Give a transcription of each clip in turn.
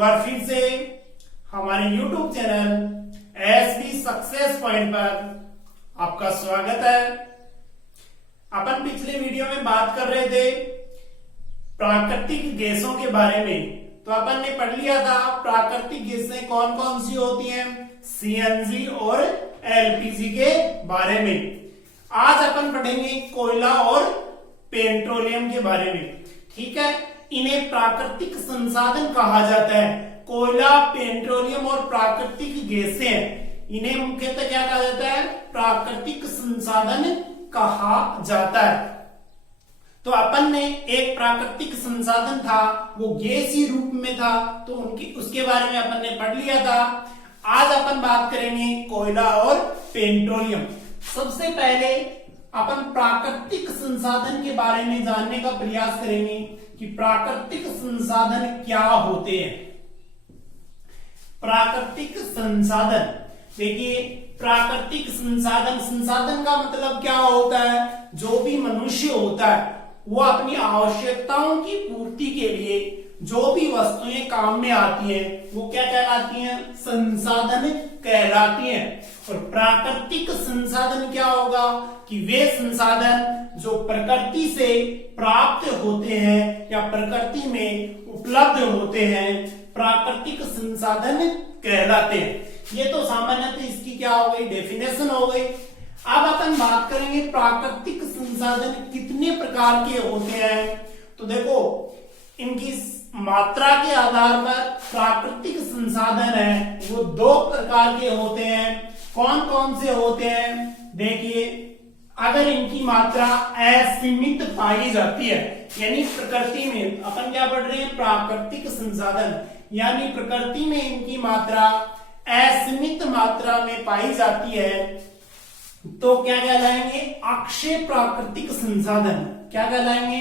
बार फिर से हमारे YouTube channel SB success point पर आपका स्वागत है। अपन पिछले वीडियो में बात कर रहे थे प्राकृतिक गैसों के बारे में। तो अपन ने पढ़ लिया था प्राकृतिक गैसें कौन कौन सी होती हैं, सीएनजी और एलपीजी के बारे में। आज अपन पढ़ेंगे कोयला और पेट्रोलियम के बारे में। ठीक है, इन्हें प्राकृतिक संसाधन कहा जाता है। कोयला, पेट्रोलियम और प्राकृतिक गैसें, इन्हें मुख्यतः क्या कहा जाता है? प्राकृतिक संसाधन कहा जाता है। तो अपन ने एक प्राकृतिक संसाधन था, वो गैसीय रूप में था, तो उसके बारे में अपन ने पढ़ लिया था। आज अपन बात करेंगे कोयला और पेट्रोलियम। सबसे पहले अपन प्राकृतिक संसाधन के बारे में जानने का प्रयास करेंगे कि प्राकृतिक संसाधन क्या होते हैं। प्राकृतिक संसाधन, देखिए प्राकृतिक संसाधन, संसाधन का मतलब क्या होता है? जो भी मनुष्य होता है वो अपनी आवश्यकताओं की पूर्ति के लिए जो भी वस्तुएं काम में आती हैं वो क्या कहलाती हैं? संसाधन कहलाती हैं। और प्राकृतिक संसाधन क्या होगा कि वे संसाधन जो प्रकृति से प्राप्त होते हैं या प्रकृति में उपलब्ध होते हैं, प्राकृतिक संसाधन कहलाते हैं। ये तो सामान्यतः इसकी क्या हो गई? डेफिनेशन हो गई। अब अपन बात करेंगे प्राकृतिक संसाधन कितने प्रकार के होते हैं। तो देखो, इनकी मात्रा के आधार पर प्राकृतिक संसाधन है वो दो प्रकार के होते हैं। कौन कौन से होते हैं? देखिए, अगर इनकी मात्रा असीमित पाई जाती है, यानी प्रकृति में अपन क्या पढ़ रहे हैं? प्राकृतिक संसाधन, यानी प्रकृति में इनकी मात्रा असीमित मात्रा में पाई जाती है, तो क्या कहलाएंगे? अक्षय प्राकृतिक संसाधन। क्या कहलाएंगे?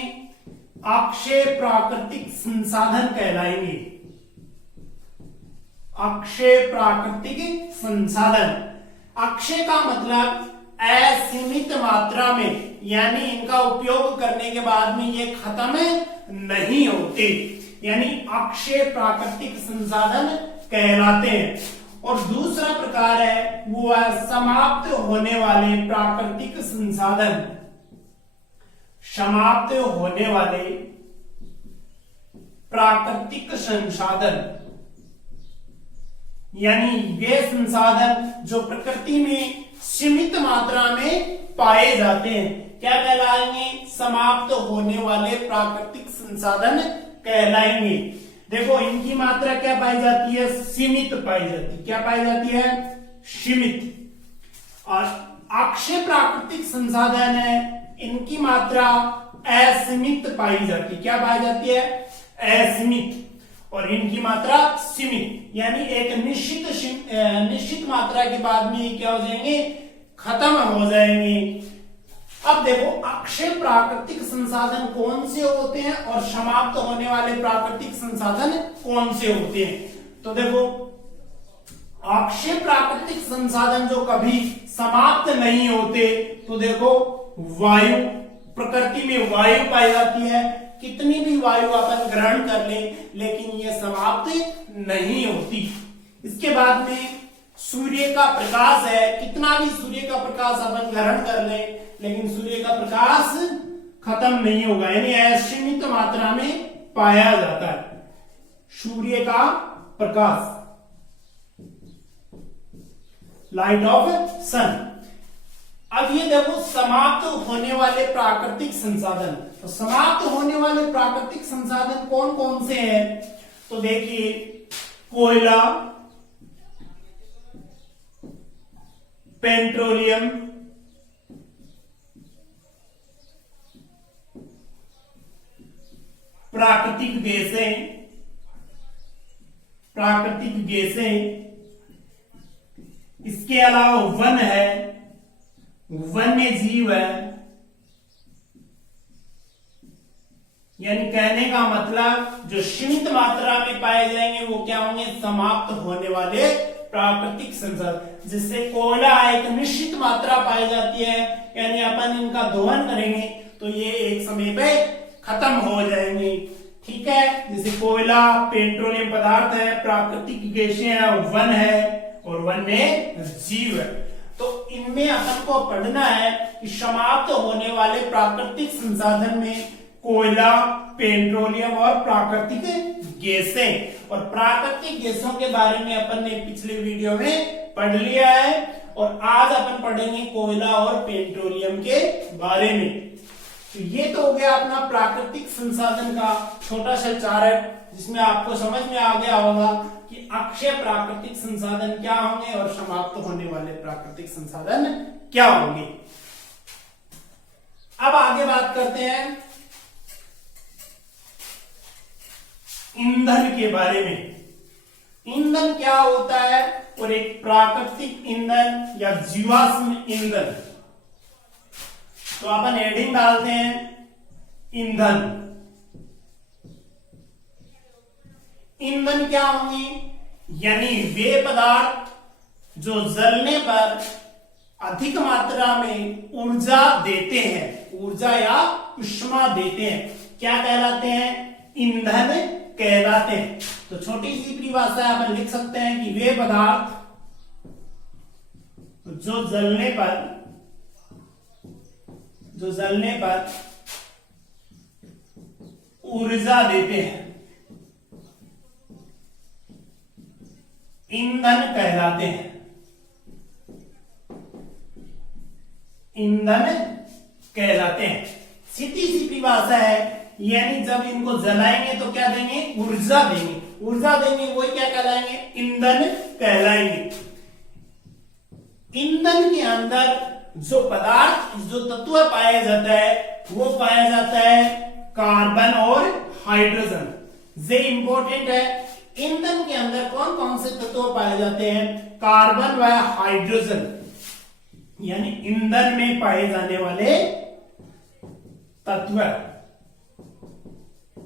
अक्षय प्राकृतिक संसाधन कहलाएंगे। अक्षय प्राकृतिक संसाधन। अक्षय का मतलब असीमित मात्रा में, यानी इनका उपयोग करने के बाद में ये खत्म नहीं होते, यानी अक्षय प्राकृतिक संसाधन कहलाते हैं। और दूसरा प्रकार है वो है समाप्त होने वाले प्राकृतिक संसाधन। समाप्त होने वाले प्राकृतिक संसाधन, यानी वे संसाधन जो प्रकृति में सीमित मात्रा में पाए जाते हैं, क्या कहलाएंगे? समाप्त होने वाले प्राकृतिक संसाधन कहलाएंगे। देखो, इनकी मात्रा क्या पाई जाती है? सीमित पाई जाती है। क्या पाई जाती है? सीमित। और अक्षय प्राकृतिक संसाधन है, इनकी मात्रा असीमित पाई जाती है। क्या पाई जाती है? असीमित। और इनकी मात्रा सीमित, यानी एक निश्चित मात्रा के बाद में क्या हो जाएंगे? खत्म हो जाएंगे। अब देखो, अक्षय प्राकृतिक संसाधन कौन से होते हैं और समाप्त होने वाले प्राकृतिक संसाधन कौन से होते हैं। तो देखो, अक्षय प्राकृतिक संसाधन जो कभी समाप्त नहीं होते, तो देखो वायु, प्रकृति में वायु पाई जाती है। कितनी भी वायु अपन ग्रहण कर ले, लेकिन ये समाप्त नहीं होती। इसके बाद में सूर्य का प्रकाश है, कितना भी सूर्य का प्रकाश अपन ग्रहण कर ले, लेकिन सूर्य का प्रकाश खत्म नहीं होगा, यानी असीमित मात्रा में पाया जाता है सूर्य का प्रकाश, लाइट ऑफ सन। अब ये देखो, समाप्त होने वाले प्राकृतिक संसाधन। तो समाप्त होने वाले प्राकृतिक संसाधन कौन कौन से हैं? तो देखिए, कोयला, पेट्रोलियम, प्राकृतिक गैसें, इसके अलावा वन है, वन्य जीव है। यानी कहने का मतलब जो सीमित मात्रा में पाए जाएंगे वो क्या होंगे? समाप्त होने वाले प्राकृतिक संसाधन। जिससे कोयला एक निश्चित मात्रा पाई जाती है, यानी अपन इनका दोहन करेंगे तो ये एक समय पे खत्म हो जाएंगे। ठीक है, जैसे कोयला पेट्रोलियम पदार्थ है, प्राकृतिक गैसें हैं, वन है और वन्य जीव है। तो इनमें अपन को पढ़ना है कि समाप्त होने वाले प्राकृतिक संसाधन में कोयला, पेट्रोलियम और प्राकृतिक गैसें। और प्राकृतिक गैसों के बारे में अपन ने पिछले वीडियो में पढ़ लिया है और आज अपन पढ़ेंगे कोयला और पेट्रोलियम के बारे में। तो ये तो हो गया अपना प्राकृतिक संसाधन का छोटा सा चार्ट, जिसमें आपको समझ में आ गया होगा कि अक्षय प्राकृतिक संसाधन क्या होंगे और समाप्त होने वाले प्राकृतिक संसाधन क्या होंगे। अब आगे बात करते हैं ईंधन के बारे में। ईंधन क्या होता है और एक प्राकृतिक ईंधन या जीवाश्म ईंधन। तो अपन हेडिंग डालते हैं ईंधन। ईंधन क्या होंगे, यानी वे पदार्थ जो जलने पर अधिक मात्रा में ऊर्जा देते हैं, ऊर्जा या ऊष्मा देते हैं, क्या कहलाते हैं, ईंधन कहलाते हैं। तो छोटी सी परिभाषा अपन लिख सकते हैं कि वे पदार्थ जो जलने पर ऊर्जा देते हैं, ईंधन कहलाते हैं, ईंधन कहलाते हैं। सीधी सी परिभाषा है, यानी जब इनको जलाएंगे तो क्या देंगे, ऊर्जा देंगे, ऊर्जा देंगे, वही क्या कहलाएंगे, ईंधन कहलाएंगे। ईंधन के अंदर जो पदार्थ, जो तत्व पाया जाता है वो पाया जाता है कार्बन और हाइड्रोजन। ये इंपॉर्टेंट है, ईंधन के अंदर कौन कौन से तत्व पाए जाते हैं, कार्बन व हाइड्रोजन, यानी ईंधन में पाए जाने वाले तत्व,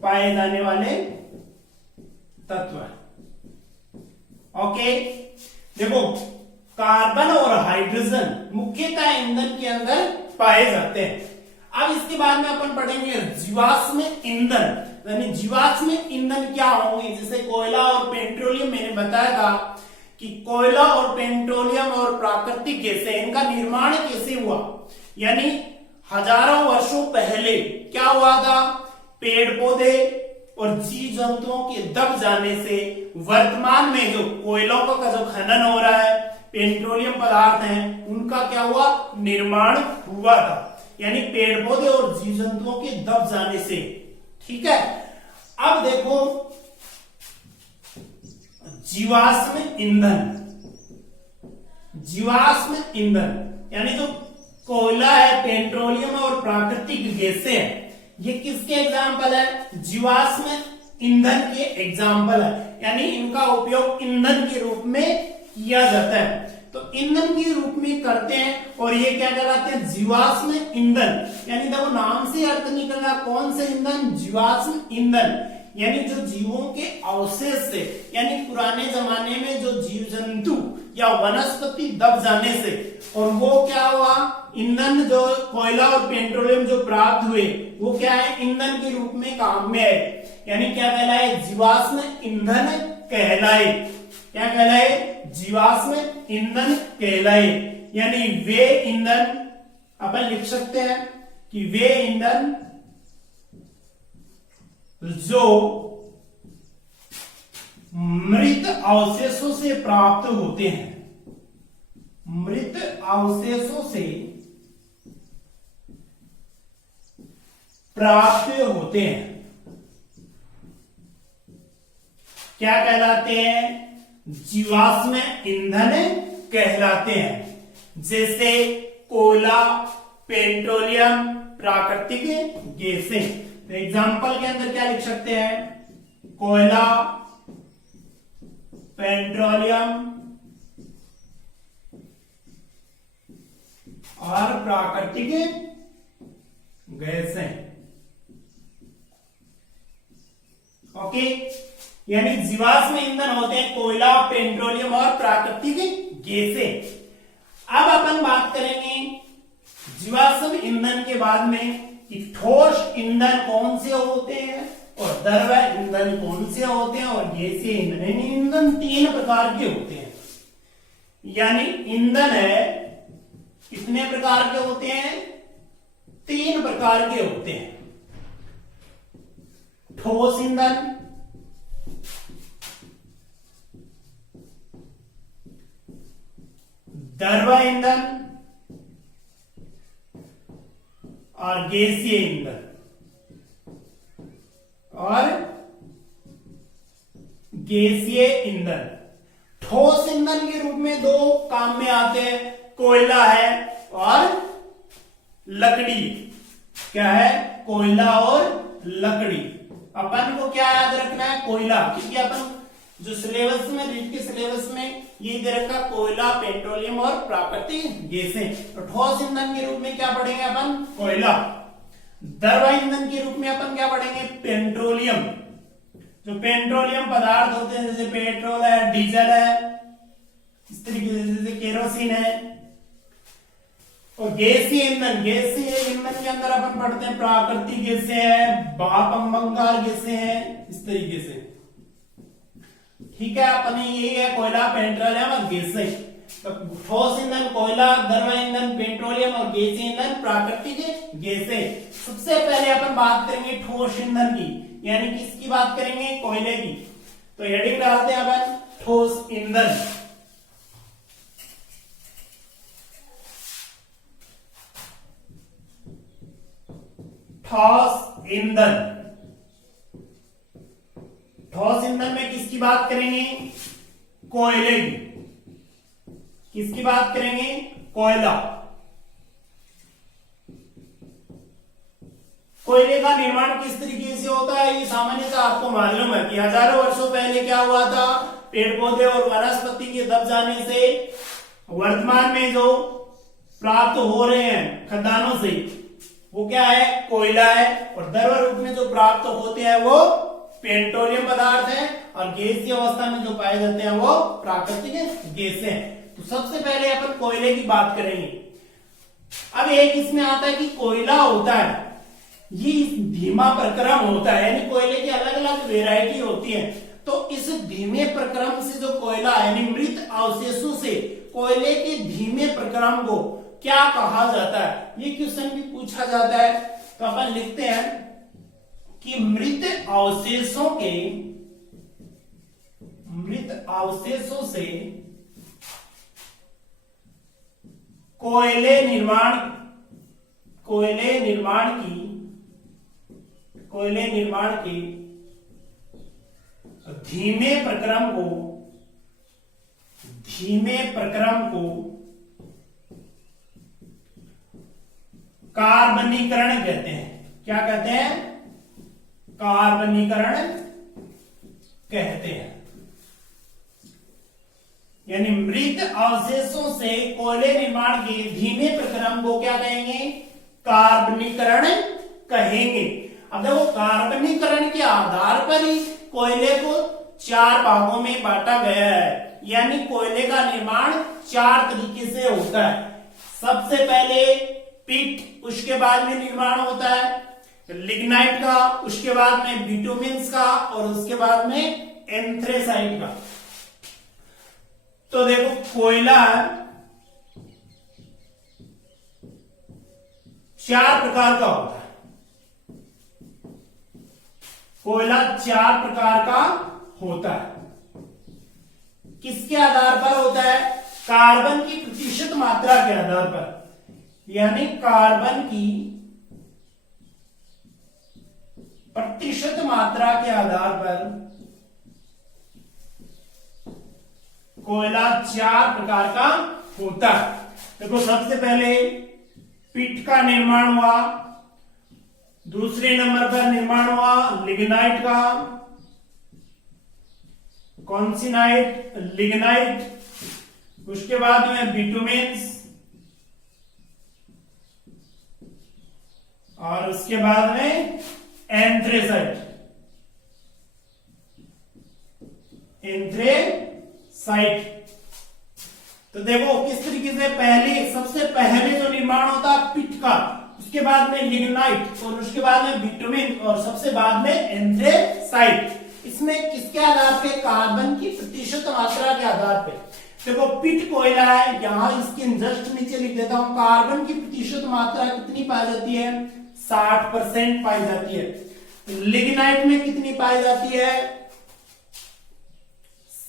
पाए जाने वाले तत्व। ओके, देखो कार्बन और हाइड्रोजन मुख्यतः ईंधन के अंदर पाए जाते हैं। अब इसके बाद में अपन पढ़ेंगे जीवाश्म ईंधन, यानी जीवाश्म ईंधन क्या होंगे। जैसे कोयला और पेट्रोलियम मैंने बताया था कि कोयला और पेट्रोलियम और प्राकृतिक गैसें, इनका निर्माण कैसे हुआ, यानी हजारों वर्षों पहले क्या हुआ था, पेड़ पौधे और जीव जंतुओं के दब जाने से वर्तमान में जो कोयलों का जो खनन हो रहा है, पेट्रोलियम पदार्थ हैं, उनका क्या हुआ, निर्माण हुआ था, यानी पेड़ पौधे और जीव जंतुओं के दब जाने से। ठीक है, अब देखो जीवाश्म ईंधन। जीवाश्म ईंधन यानी जो कोयला है, पेट्रोलियम और प्राकृतिक गैसें हैं, ये किसके एग्जाम्पल है, जीवाश्म ईंधन के एग्जाम्पल है, यानी इनका उपयोग ईंधन के रूप में किया जाता है। तो ईंधन के रूप में करते हैं और ये क्या कहलाते हैं, जीवाश्म ईंधन। यानी देखो नाम से अर्थ निकल रहा, कौन से ईंधन, जीवाश्म ईंधन, यानी जो जीवों के अवशेष से, यानी पुराने जमाने में जो जीव जंतु या वनस्पति दब जाने से, और वो क्या हुआ, ईंधन जो कोयला और पेट्रोलियम जो प्राप्त हुए वो क्या है, ईंधन के रूप में काम में आए, यानी क्या कहलाए, जीवाश्म ईंधन कहलाए। क्या कहलाए, जीवाश्म ईंधन कहलाए। यानी वे ईंधन, अपन लिख सकते हैं कि वे ईंधन जो मृत अवशेषों से प्राप्त होते हैं, मृत अवशेषों से प्राप्त होते हैं, क्या कहलाते हैं, जीवाश्म ईंधन कहलाते हैं। जैसे कोयला, पेट्रोलियम, प्राकृतिक गैसें। तो एग्जाम्पल के अंदर क्या लिख सकते हैं, कोयला, पेट्रोलियम और प्राकृतिक गैसें। ओके, यानी जीवाश्म ईंधन होते हैं कोयला, पेट्रोलियम और प्राकृतिक गैसें। अब अपन बात करेंगे जीवाश्म ईंधन के बाद में कि ठोस ईंधन कौन से होते हैं और द्रव ईंधन कौन से होते हैं और गैसीय ईंधन। यानी ईंधन 3 प्रकार के होते हैं। यानी ईंधन है कितने प्रकार के होते हैं? 3 प्रकार के होते हैं। ठोस ईंधन, द्रव ईंधन और गैसीय ईंधन। और गैसीय ईंधन ठोस ईंधन के रूप में 2 काम में आते हैं, कोयला है और लकड़ी। क्या है? कोयला और लकड़ी। अपन को क्या याद रखना है? कोयला, क्योंकि अपन जो सिलेबस में, रीट के सिलेबस में ये दे रखा कोयला, पेट्रोलियम और प्राकृतिक गैसें। तो ठोस ईंधन के रूप में क्या पढ़ेंगे अपन? कोयला। द्रव ईंधन के रूप में अपन क्या पढ़ेंगे? पेट्रोलियम। जो पेट्रोलियम पदार्थ होते हैं जैसे पेट्रोल है, डीजल है, इस तरीके से जैसे केरोसिन है। और गैसीय ईंधन, गैसीय ईंधन के अंदर अपन पढ़ते हैं प्राकृतिक गैसें हैं, भाप अम्लकार गैसें हैं, इस तरीके से। ठीक है, अपन यही है कोयला, पेट्रोलियम और गैसें। तो ठोस ईंधन कोयला, द्रव ईंधन पेट्रोलियम और गैसीय ईंधन प्राकृतिक गैसें। सबसे पहले अपन बात करेंगे ठोस ईंधन की, यानी किसकी बात करेंगे? कोयले की। तो हेडिंग डालते हैं अपन ठोस ईंधन। ठोस ईंधन, ठोस ईंधन में किसकी बात करेंगे? कोयले की। किसकी बात करेंगे? कोयला। कोयले का निर्माण किस तरीके से होता है? ये सामान्यतः आपको मालूम है कि हजारों वर्षों पहले क्या हुआ था? पेड़ पौधे और वनस्पति के दब जाने से वर्तमान में जो प्राप्त हो रहे हैं खदानों से, वो क्या है? कोयला है। और द्रव रूप में जो प्राप्त होते हैं वो पेट्रोलियम पदार्थ है। और गैसीय अवस्था में जो पाए जाते हैं वो प्राकृतिक गैसें हैं। तो सबसे पहले अपन कोयले की बात करेंगे। अब एक इसमें आता है कि कोयला होता है, ये धीमा प्रक्रम होता है, यानी कोयले की अलग अलग वेराइटी होती है। तो इस धीमे प्रक्रम से जो कोयला यानी मृत अवशेषों से कोयले के धीमे प्रक्रम को क्या कहा जाता है? ये क्वेश्चन भी पूछा जाता है। तो अपन लिखते हैं कि मृत अवशेषों से कोयले निर्माण की धीमे प्रक्रम को कार्बनीकरण कहते हैं। क्या कहते हैं? कार्बनीकरण कहते हैं। यानी मृत अवशेषों से कोयले निर्माण के धीमे प्रक्रम को क्या कहेंगे? कार्बनीकरण कहेंगे। अब देखो, कार्बनीकरण के आधार पर ही कोयले को 4 भागों में बांटा गया है। यानी कोयले का निर्माण 4 तरीके से होता है। सबसे पहले पिट, उसके बाद में निर्माण होता है लिग्नाइट का, उसके बाद में बिटुमेन्स का और उसके बाद में एंथ्रेसाइट का। तो देखो, कोयला 4 प्रकार का होता है। कोयला 4 प्रकार का होता है। किसके आधार पर होता है? कार्बन की प्रतिशत मात्रा के आधार पर। यानी कार्बन की प्रतिशत मात्रा के आधार पर कोयला 4 प्रकार का होता है। देखो, सबसे पहले पिट का निर्माण हुआ, दूसरे नंबर पर निर्माण हुआ लिग्नाइट का, कॉन्सिनाइट, लिग्नाइट, उसके बाद में बिटुमेन्स और उसके बाद में एंथ्रेसाइट। तो देखो किस तरीके से सबसे पहले जो निर्माण होता है पिट का, उसके बाद में लिग्नाइट और उसके बाद में बिटुमिन और सबसे बाद में एंथ्रेसाइट। इसमें किसके आधार पे? कार्बन की प्रतिशत मात्रा के आधार पे। देखो पिट कोयला है, यहां इसके जस्ट नीचे लिख देता हूं, कार्बन की प्रतिशत मात्रा कितनी पाई जाती है? 60% पाई जाती है। लिग्नाइट में कितनी पाई जाती है?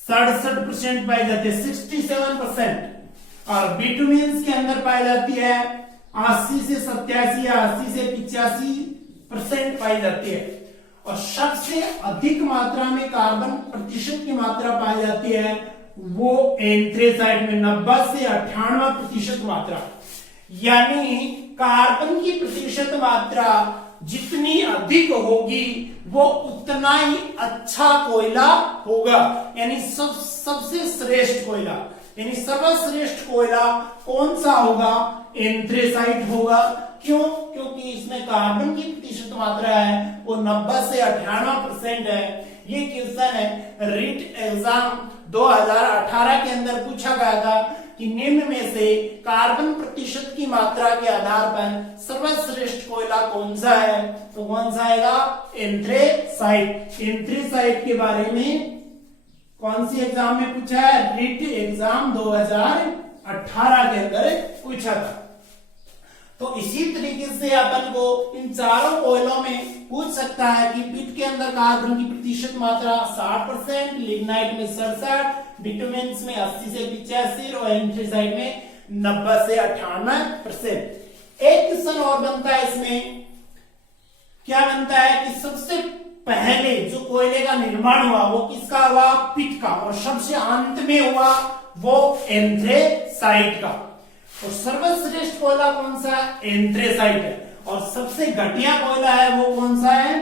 67% पाई जाती है, 67%। और बिटुमिन्स के अंदर पाई जाती है 80 से 87 या 80 से 85% पाई जाती है। और सबसे अधिक मात्रा में कार्बन प्रतिशत की मात्रा पाई जाती है वो एंथ्रेसाइट में 90 से 98% मात्रा। यानी कार्बन की प्रतिशत मात्रा जितनी अधिक होगी वो उतना ही अच्छा कोयला होगा, यानी सबसे श्रेष्ठ कोयला, यानी सर्वश्रेष्ठ कोयला कौन सा होगा? एंथ्रेसाइट होगा। क्यों? क्योंकि इसमें कार्बन की प्रतिशत मात्रा है वो 90 से 98% है। ये क्वेश्चन है रीट एग्जाम 2018 के अंदर पूछा गया था कि निम्न में से कार्बन प्रतिशत की मात्रा के आधार पर सर्वश्रेष्ठ कोयला कौन सा है? तो कौन सा आएगा? एंथ्रेसाइट। एंथ्रेसाइट के बारे में कौन सी एग्जाम में पूछा है? रीट एग्जाम 2018 के अंदर पूछा था। तो इसी तरीके से अपन को इन चारों कोयलों में पूछ सकता है कि पिट के अंदर कार्बन की प्रतिशत मात्रा 60%, लिग्नाइट में 67%, बिटुमेन्स में 80 से 85% और एंथ्रेसाइट में 90 से 98%। एक क्वेश्चन और बनता है इसमें, क्या बनता है कि सबसे पहले जो कोयले का निर्माण हुआ वो किसका हुआ? पिट का। और सबसे अंत में हुआ वो एंथ्रेसाइट का। और सर्वश्रेष्ठ कोयला कौन सा है? एंथ्रेसाइट है। और सबसे घटिया कोयला है वो कौन सा है?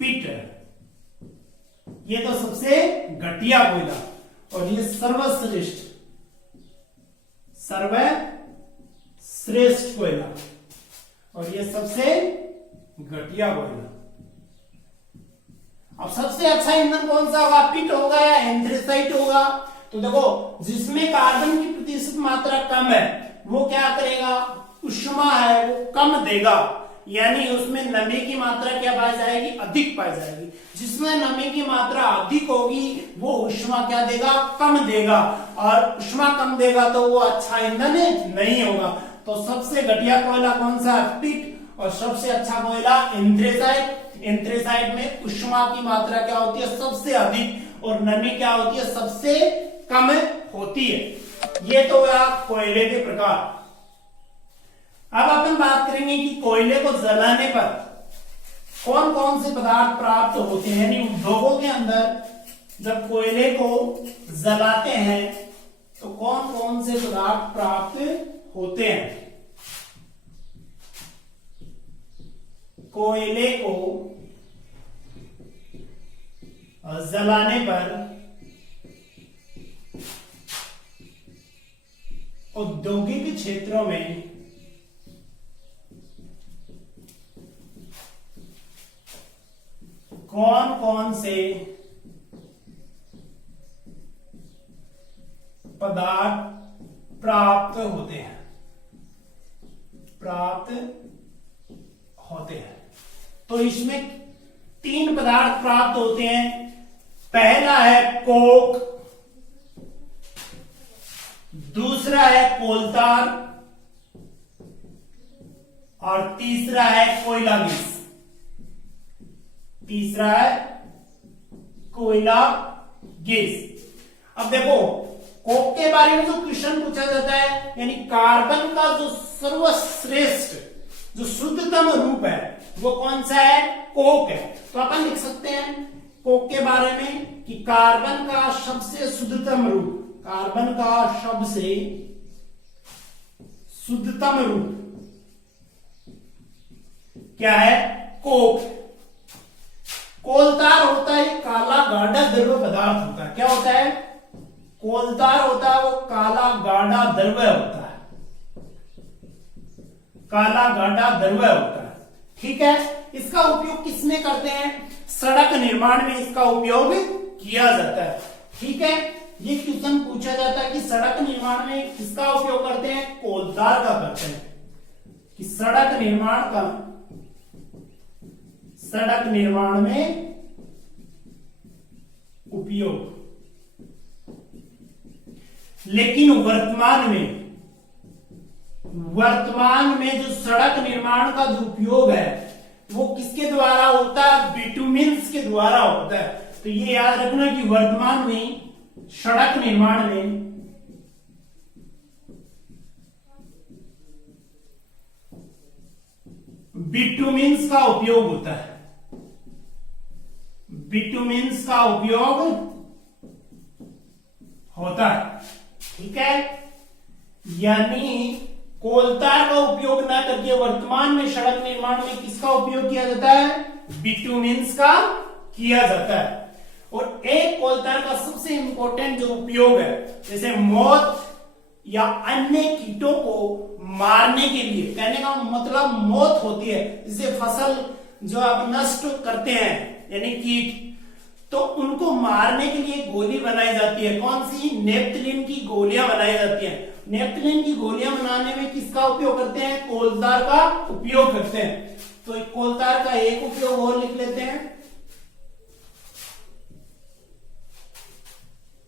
पिट है। ये तो सबसे घटिया कोयला और ये सर्वश्रेष्ठ कोयला और ये सबसे घटिया कोयला। अब सबसे अच्छा ईंधन कौन सा होगा? पिट होगा या एंथ्रेसाइट होगा? तो देखो जिसमें कार्बन की प्रतिशत मात्रा कम है वो क्या करेगा? ऊष्मा है वो कम देगा, यानी उसमें नमी की मात्रा क्या पाई जाएगी? अधिक पाई जाएगी। जिसमें नमी की मात्रा अधिक होगी वो ऊष्मा क्या देगा? कम देगा। और ऊष्मा कम देगा तो वो अच्छा ईंधन नहीं होगा। तो सबसे घटिया कोयला कौन सा? पिट। और सबसे अच्छा कोयला एंथ्रेसाइट। एंथ्रेसाइट में ऊष्मा की मात्रा क्या होती है? सबसे अधिक। और नमी क्या होती है? सबसे कम होती है। ये तो हुआ कोयले के प्रकार। अब अपन बात करेंगे कि कोयले को जलाने पर कौन कौन से पदार्थ प्राप्त होते हैं, यानी उद्योगों के अंदर जब कोयले को जलाते हैं तो कौन कौन से पदार्थ प्राप्त होते हैं। कोयले को जलाने पर औद्योगिक क्षेत्रों में कौन कौन से पदार्थ प्राप्त होते हैं? तो इसमें 3 पदार्थ प्राप्त होते हैं। पहला है कोक, दूसरा है कोलतार और तीसरा है कोयला गैस। तीसरा है कोयला गैस। अब देखो कोक के बारे में जो क्वेश्चन पूछा जाता है, यानी कार्बन का जो सर्वश्रेष्ठ जो शुद्धतम रूप है वो कौन सा है? कोक है। तो अपन लिख सकते हैं कोक के बारे में कि कार्बन का सबसे शुद्धतम रूप, कार्बन का सबसे शुद्धतम रूप क्या है? कोक। कोलतार होता है काला गाढ़ा द्रव्य पदार्थ होता है। क्या होता है? कोलतार होता है वो काला गाढ़ा द्रव्य होता है, काला गाढ़ा द्रव्य होता है। ठीक है। इसका उपयोग किसमें करते हैं? सड़क निर्माण में इसका उपयोग किया जाता है। ठीक है। ये क्वेश्चन पूछा जाता है कि सड़क निर्माण में किसका उपयोग करते हैं? कोलतार का करते हैं। कि सड़क निर्माण में उपयोग, लेकिन वर्तमान में जो सड़क निर्माण का जो उपयोग है वो किसके द्वारा होता है? बिटुमिन्स के द्वारा होता है। तो ये याद रखना कि वर्तमान में सड़क निर्माण में बिटुमिन्स का उपयोग होता है, बिटुमिन्स का उपयोग होता है। ठीक है, यानी कोलतार का उपयोग ना करके वर्तमान में सड़क निर्माण में किसका उपयोग किया जाता है? बिटुमिन्स का किया जाता है। और एक कोलतार का सबसे इंपॉर्टेंट जो उपयोग है, जैसे मौत या अन्य कीटों को मारने के लिए, कहने का मतलब मौत होती है, जिसे फसल जो आप नष्ट करते हैं यानी कीट, तो उनको मारने के लिए गोली बनाई जाती है। कौन सी? नेप्थलीन की गोलियां बनाई जाती हैं। नेप्थलीन की गोलियां बनाने में किसका उपयोग करते हैं? कोलतार का उपयोग करते हैं। तो कोलतार का एक उपयोग और लिख लेते हैं,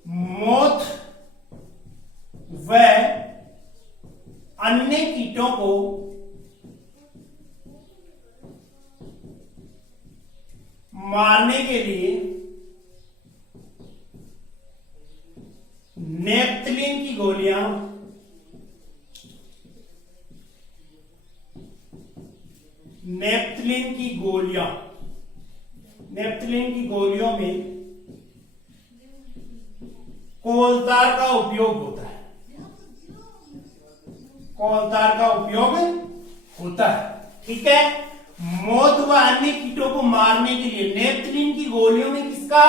मौत व अन्य कीटों को मारने के लिए नेप्थलीन की गोलियां नेप्थलीन की गोलियों में कोलतार का उपयोग होता है, कोलतार का उपयोग होता है। ठीक है, मौत व अन्य कीटों को मारने के लिए नेप्थलीन की गोलियों में किसका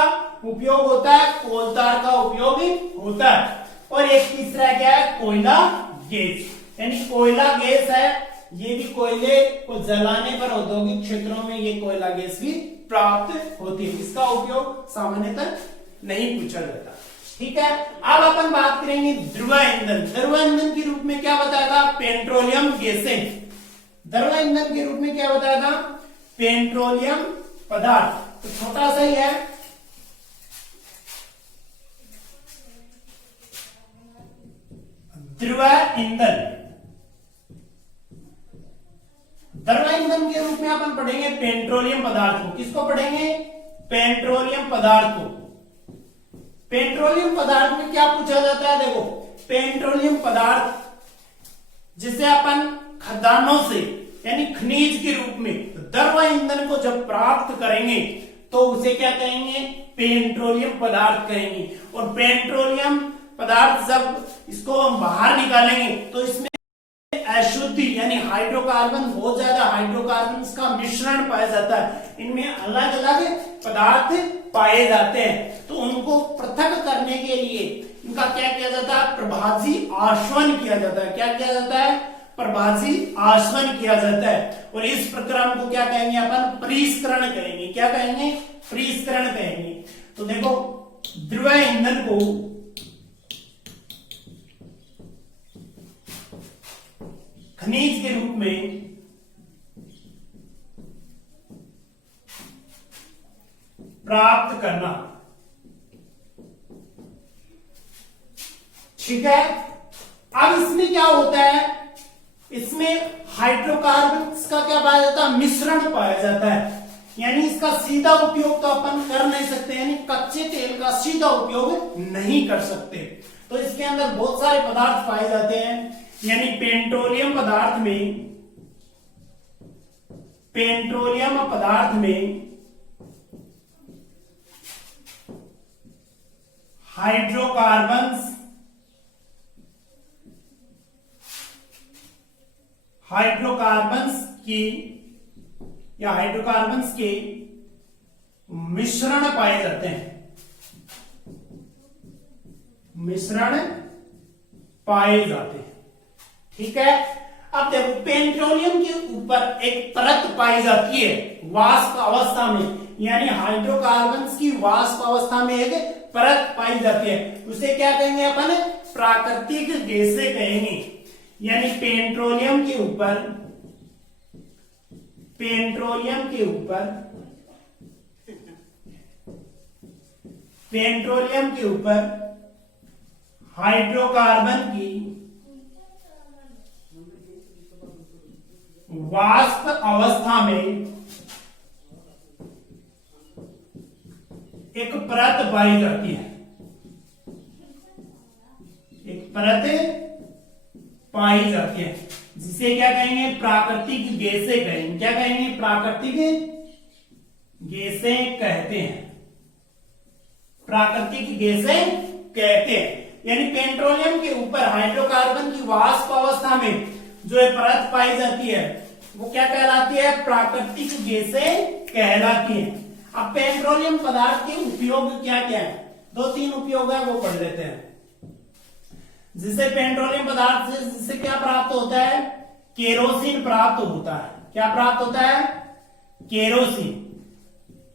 उपयोग होता है? कोलतार का उपयोग होता है। और एक तीसरा क्या है? कोयला गैस, यानी कोयला गैस है, ये भी कोयले को जलाने पर औद्योगिक क्षेत्रों में ये कोयला गैस भी प्राप्त होती है। इसका उपयोग सामान्यतः नहीं पूछा जाता। ठीक है, अब अपन बात करेंगे ध्रुव ईंधन। ध्रुव ईंधन के रूप में क्या बताया था? पेट्रोलियम गैसें। ध्रुव ईंधन के रूप में क्या बताया था? पेट्रोलियम पदार्थ। तो छोटा सा ही है, ध्रुव ईंधन। ध्रुव ईंधन के रूप में अपन पढ़ेंगे पेट्रोलियम पदार्थ को। किसको पढ़ेंगे? पेट्रोलियम पदार्थ को। पेट्रोलियम पदार्थ में क्या पूछा जाता है? देखो, पेट्रोलियम पदार्थ जिसे अपन खदानों से यानी खनिज के रूप में ध्रुव ईंधन को जब प्राप्त करेंगे तो उसे क्या कहेंगे? पेट्रोलियम पदार्थ कहेंगे। और पेट्रोलियम पदार्थ जब इसको हम बाहर निकालेंगे तो इसमें अशुद्धि यानी हाइड्रोकार्बन, बहुत ज्यादा हाइड्रोकार्बन का मिश्रण पाया जाता है। इनमें अलग अलग पदार्थ पाए जाते हैं, तो उनको पृथक करने के लिए इनका क्या किया जाता है? प्रभाजी आसवन किया जाता है। क्या किया जाता है? प्रभाजी आसवन किया जाता है। और इस प्रक्रिया को क्या कहेंगे अपन? परिष्करण कहेंगे। क्या कहेंगे? परिष्करण कहेंगे। तो देखो, ध्रुव ईंधन को खनिज के रूप में प्राप्त करना। ठीक है, अब इसमें क्या होता है? इसमें हाइड्रोकार्बन्स का क्या पाया जाता है? मिश्रण पाया जाता है। यानी इसका सीधा उपयोग तो अपन कर नहीं सकते, यानी कच्चे तेल का सीधा उपयोग नहीं कर सकते। तो इसके अंदर बहुत सारे पदार्थ पाए जाते हैं। यानी पेट्रोलियम पदार्थ में हाइड्रोकार्बन्स के मिश्रण पाए जाते हैं। ठीक है, अब देखो, पेट्रोलियम के ऊपर एक परत पाई जाती है वाष्प अवस्था में, यानी हाइड्रोकार्बन्स की वाष्प अवस्था में एक परत पाई जाती है। उसे क्या कहेंगे अपन? प्राकृतिक गैसें कहेंगे। यानी पेट्रोलियम के ऊपर पेट्रोलियम के ऊपर हाइड्रोकार्बन की वाष्प अवस्था में एक परत पाई जाती है, एक परत पाई जाती है, जिसे क्या कहेंगे, प्राकृतिक गैसें कहेंगे। क्या कहेंगे, प्राकृतिक गैसें कहते हैं, प्राकृतिक गैसें कहते हैं। यानी पेट्रोलियम के ऊपर हाइड्रोकार्बन की वाष्प अवस्था में जो है परत पाई जाती है वो क्या कहलाती है, प्राकृतिक गैसें कहलाती है। अब पेट्रोलियम पदार्थ के उपयोग क्या क्या है, 2-3 उपयोग है वो पढ़ लेते हैं। जिससे पेट्रोलियम पदार्थ से जिससे क्या प्राप्त होता है, केरोसिन प्राप्त होता है। क्या प्राप्त होता है, केरोसिन।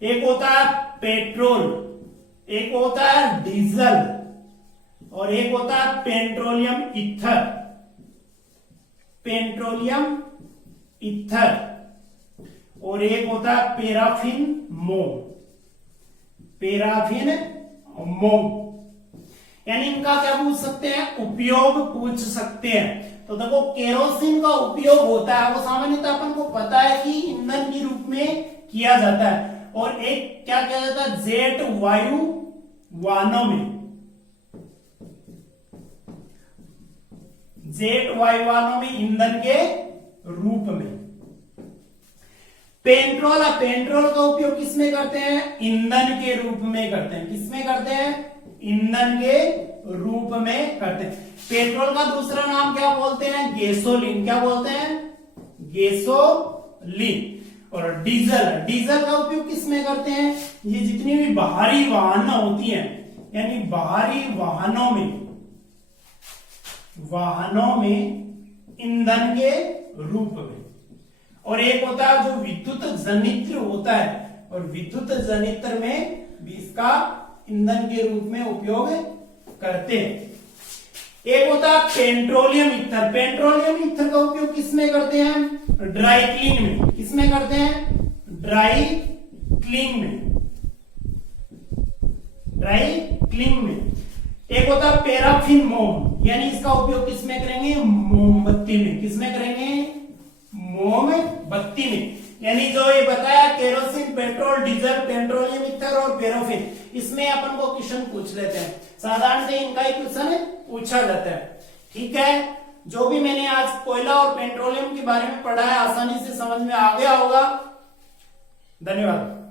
एक होता है पेट्रोल, एक होता है डीजल और एक होता है पेट्रोलियम ईथर, पेट्रोलियम ईथर और एक होता है पैराफिन मोम, पैराफिन मोम। यानी इनका क्या पूछ सकते हैं, उपयोग पूछ सकते हैं। तो देखो केरोसिन का उपयोग होता है, वो सामान्यतः अपन को पता है कि ईंधन के रूप में किया जाता है। और एक क्या किया जाता है, जेट वायु वाहनों में, जेट वायु वाहनों में ईंधन के रूप में। पेट्रोल का उपयोग किसमें करते हैं, ईंधन के रूप में करते हैं। किसमें करते हैं, ईंधन के रूप में करते हैं। पेट्रोल का दूसरा नाम क्या बोलते हैं, गैसोलीन। क्या बोलते हैं, गैसोलीन। और डीजल का उपयोग किसमें करते हैं, ये जितनी भी बाहरी वाहन होती हैं, यानी बाहरी वाहनों में ईंधन के रूप में। और एक होता है जो विद्युत जनित्र होता है, और विद्युत जनित्र में भी इसका ईंधन के रूप में उपयोग करते हैं। एक होता है पेट्रोलियम ईथर। पेट्रोलियम ईथर का उपयोग किसमें करते हैं, ड्राई क्लीन में। किसमें करते हैं, ड्राई क्लीन में। एक होता है पैराफिन मोम, यानी इसका उपयोग किसमें करेंगे, मोमबत्ती में। किसमें करेंगे, मोमबत्ती में। यानी जो ये बताया kerosene, petrol, diesel, petroleum ether और पैराफिन, इसमें अपन को क्वेश्चन पूछ लेते हैं। साधारण से इनका ही क्वेश्चन पूछा जाता है। ठीक है, जो भी मैंने आज कोयला और पेट्रोलियम के बारे में पढ़ा है आसानी से समझ में आ गया होगा। धन्यवाद।